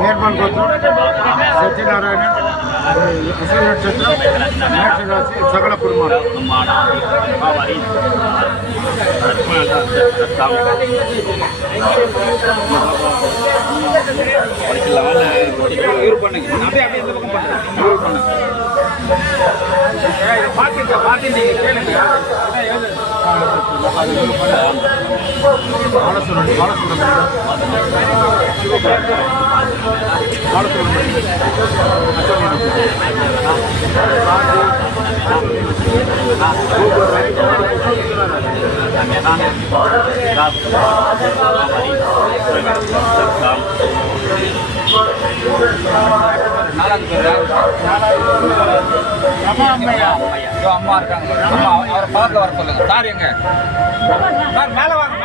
निर्माण सत्यनारायण असल नक्षत्र मेष राशि सगळ कुर्मा அம்மா இருக்காங்க அவரை பார்க்க வர சொல்லுங்க சார் எங்க சார் மேல வாங்க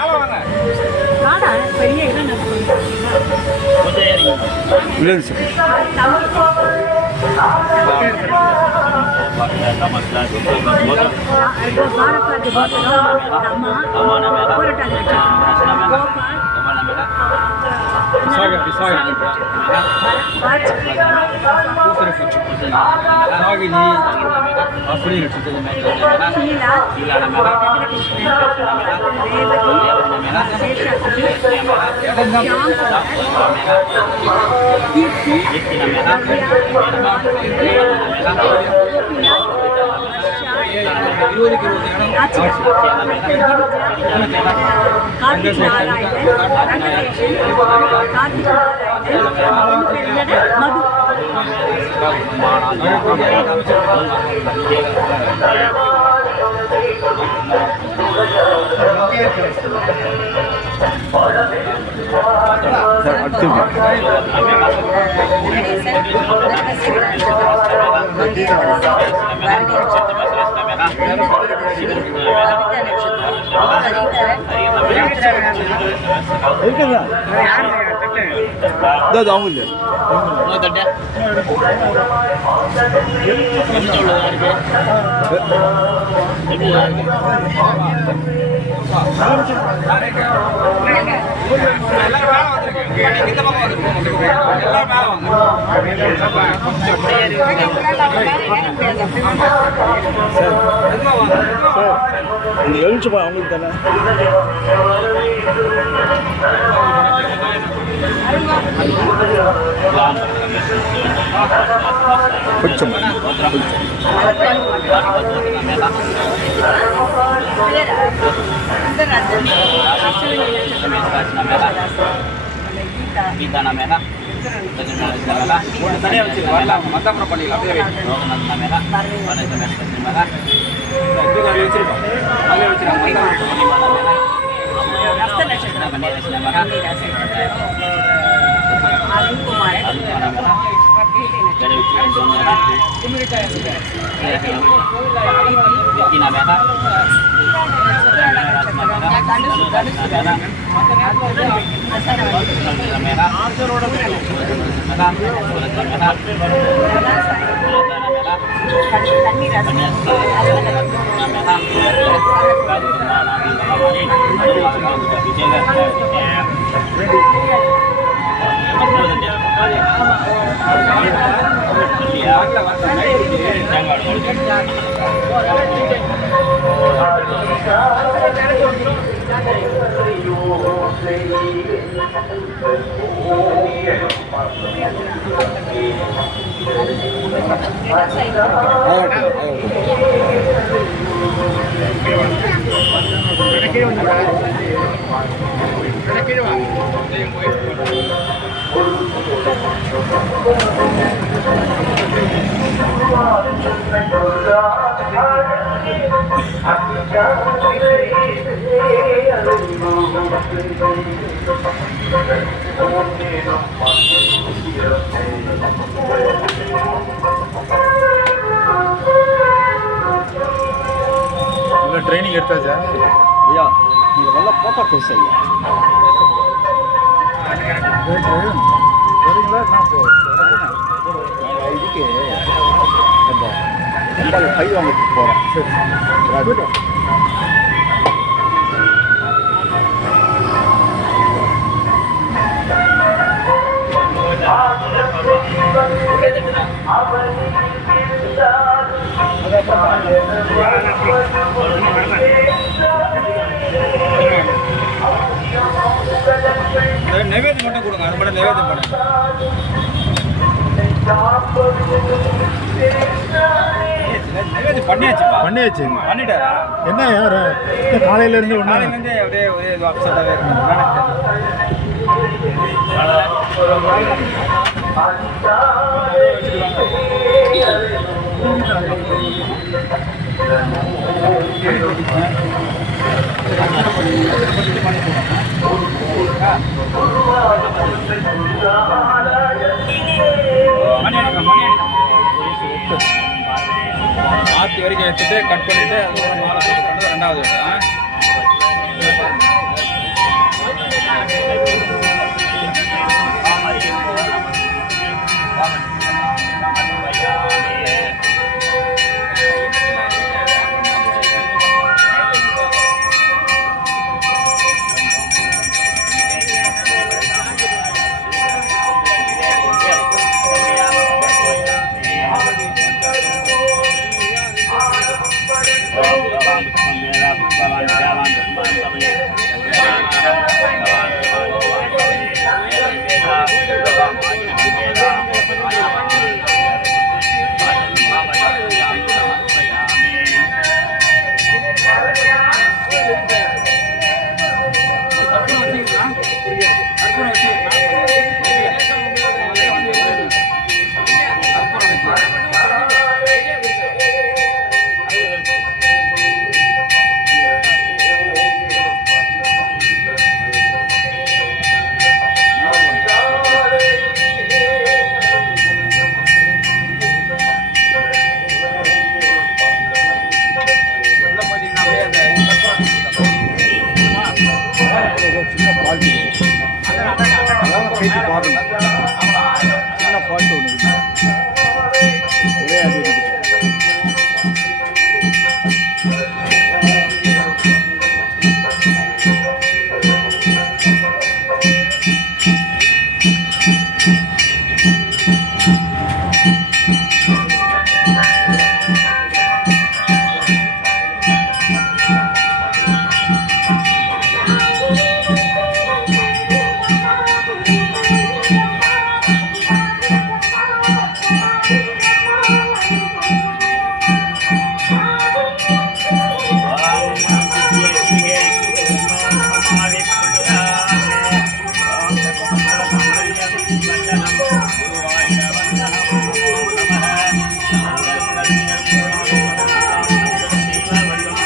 பெரிய எழுச்சுப்பா அவங்களுக்கு தானே கொஞ்சம் கீதா நாமேனா தனியாக வச்சுக்கலாம் மத்தப்புறம் பண்ணிக்கலாம் அப்படியே நாமேனா வச்சிருக்கோம் அதிலே ट्रेनिंग எடுத்தாச்சா ஐயா நீங்க நல்ல போட்டோ பேசுறீங்க வரீங்களா நான் இதுக்கு அந்த கை வாங்கிட்டு போறேன் சரி நைவேத்தியம் மட்டும் கொடுங்க, அது மட்டும் நைவேத்தியம் பண்ணுங்க. நைவேத்தியம் பண்ணியாச்சுப்பா. பண்ணியாச்சு. பண்ணிட்டாரா? என்ன யார் காலையில இருந்து ஒண்ணு நாளையிலேருந்தே அப்படியே ஒரே இது அப்செட்டாகவே இருக்கு. மணி அடிக்கும். ஆத்தி வரைக்கும் எடுத்துட்டு கட் பண்ணிட்டு அதுக்கப்புறம் மாலை போட்டு பண்ணுறது ரெண்டாவது வீடு. சின்ன ஃபால்ட் அதான் பேசி பார்க்கணும். சின்ன ஃபால்ட் ஒன்று இருக்குது.